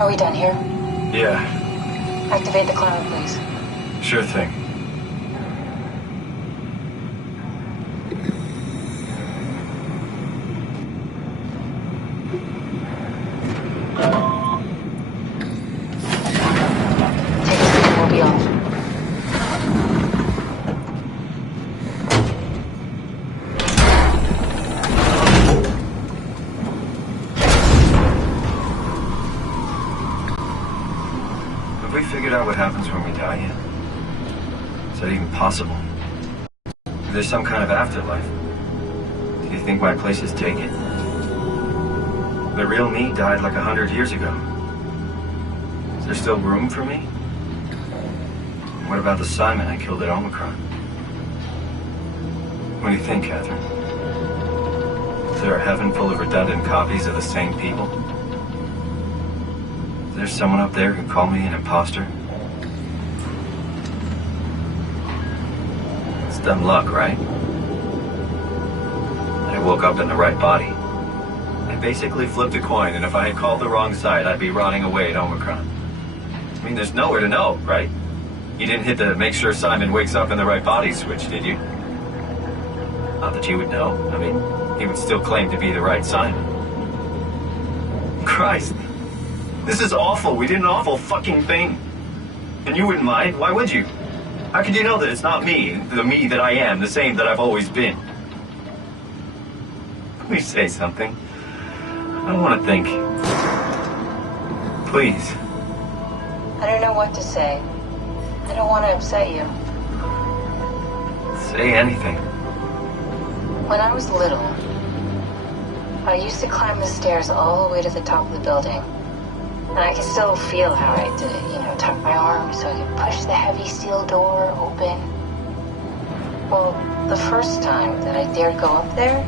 Are we done here? Yeah. Activate the cloud, please. Sure thing. Take a second, we'll be off. Have we figured out what happens when we die yet? Is that even possible? If there's some kind of afterlife, do you think my place is taken? The real me died like 100 years ago. Is there still room for me? What about the Simon I killed at Omicron? What do you think, Catherine? Is there a heaven full of redundant copies of the same people? Is there someone up there who called me an imposter? It's dumb luck, right? I woke up in the right body. I basically flipped a coin, and if I had called the wrong side, I'd be rotting away at Omicron. I mean, there's nowhere to know, right? You didn't hit the make sure Simon wakes up in the right body switch, did you? Not that you would know. I mean, he would still claim to be the right Simon. Christ. This is awful. We did an awful fucking thing. And you wouldn't mind? Why would you? How could you know that it's not me, the me that I am, the same that I've always been? Please say something. I don't want to think. Please. I don't know what to say. I don't want to upset you. Say anything. When I was little, I used to climb the stairs all the way to the top of the building. And I can still feel how I did it, tuck my arm so I could push the heavy steel door open. Well, the first time that I dared go up there,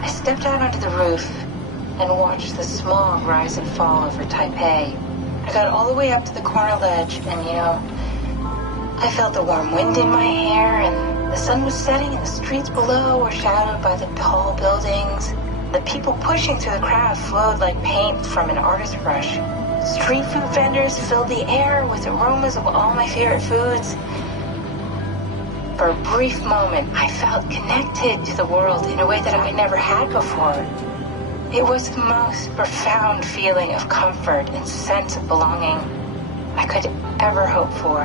I stepped out onto the roof and watched the smog rise and fall over Taipei. I got all the way up to the corner ledge and, I felt the warm wind in my hair and the sun was setting and the streets below were shadowed by the tall buildings. The people pushing through the crowd flowed like paint from an artist's brush. Street food vendors filled the air with aromas of all my favorite foods. For a brief moment, I felt connected to the world in a way that I never had before. It was the most profound feeling of comfort and sense of belonging I could ever hope for.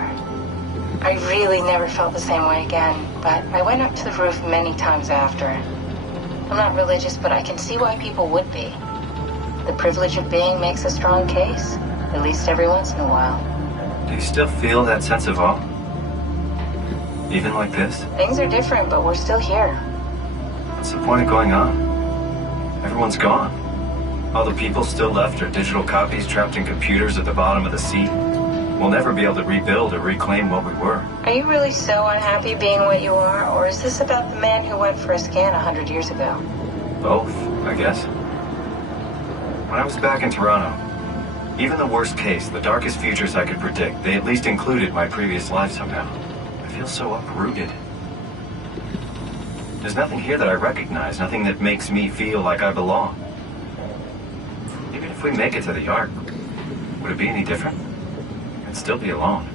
I really never felt the same way again, but I went up to the roof many times after. I'm not religious, but I can see why people would be. The privilege of being makes a strong case, at least every once in a while. Do you still feel that sense of awe? Even like this? Things are different, but we're still here. What's the point of going on? Everyone's gone. All the people still left are digital copies trapped in computers at the bottom of the sea. We'll never be able to rebuild or reclaim what we were. Are you really so unhappy being what you are, or is this about the man who went for a scan 100 years ago? Both, I guess. When I was back in Toronto, even the worst case, the darkest futures I could predict, they at least included my previous life somehow. I feel so uprooted. There's nothing here that I recognize, nothing that makes me feel like I belong. Even if we make it to the Ark, would it be any different? I'd still be alone.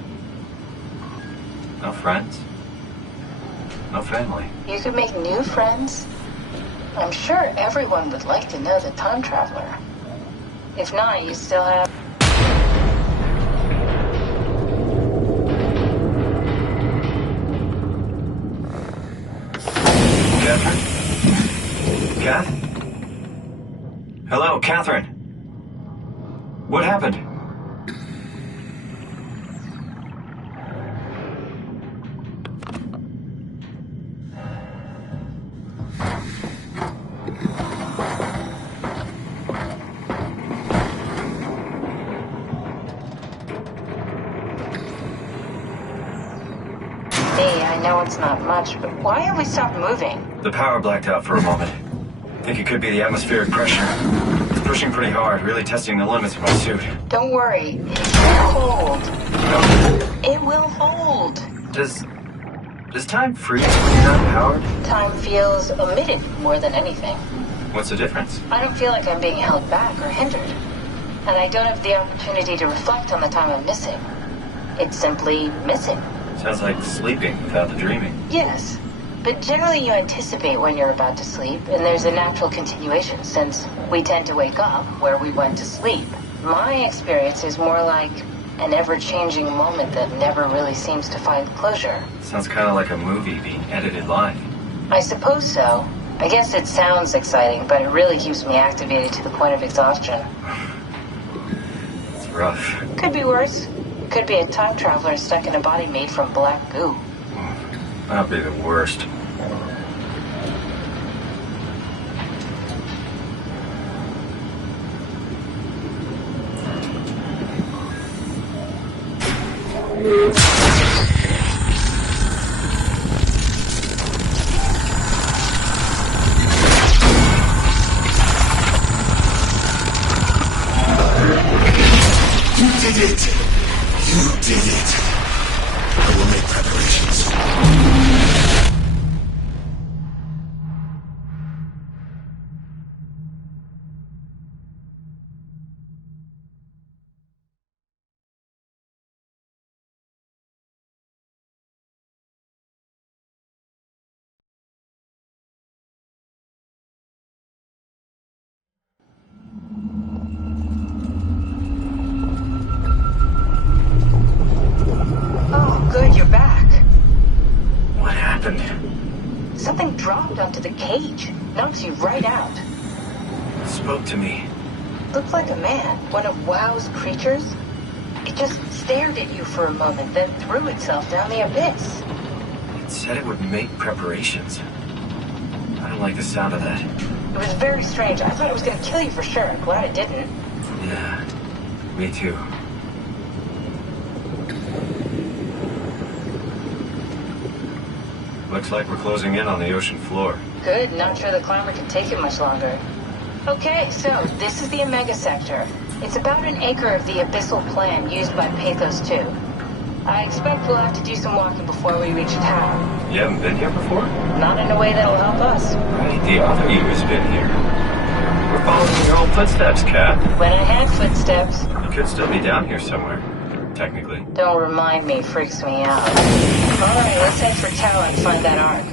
No friends. No family. You could make new friends. I'm sure everyone would like to know the time traveler. If not, you still have... Catherine? Kath? Hello, Catherine. What happened? Hey, I know it's not much, but why have we stopped moving? The power blacked out for a moment. Think it could be the atmospheric pressure. It's pushing pretty hard, really testing the limits of my suit. Don't worry. It will hold. It will hold. Does time freeze when you're not powered? Time feels omitted more than anything. What's the difference? I don't feel like I'm being held back or hindered. And I don't have the opportunity to reflect on the time I'm missing. It's simply missing. Sounds like sleeping without the dreaming. Yes. But generally you anticipate when you're about to sleep, and there's a natural continuation since we tend to wake up where we went to sleep. My experience is more like an ever-changing moment that never really seems to find closure. Sounds kind of like a movie being edited live. I suppose so. I guess it sounds exciting, but it really keeps me activated to the point of exhaustion. It's rough. Could be worse. Could be a time traveler stuck in a body made from black goo. That'd be the worst. You did it! You did it! I will make preparations. Oh, good, you're back. What happened? Something dropped onto the cage. Knocks you right out. It spoke to me. Looked like a man, one of WoW's creatures. It just stared at you for a moment, then threw itself down the abyss. It said it would make preparations. I don't like the sound of that. It was very strange. I thought it was going to kill you for sure. I'm glad it didn't. Yeah, me too. Looks like we're closing in on the ocean floor. Good, not sure the climber can take it much longer. Okay, so this is the Omega Sector. It's about an acre of the abyssal plan used by Pathos 2. I expect we'll have to do some walking before we reach town. You haven't been here before? Not in a way that'll help us. Right, the other you has been here. We're following your old footsteps, Cat. When I had footsteps. You could still be down here somewhere, technically. Don't remind me, freaks me out. Alright, let's head for Tower and find that ark.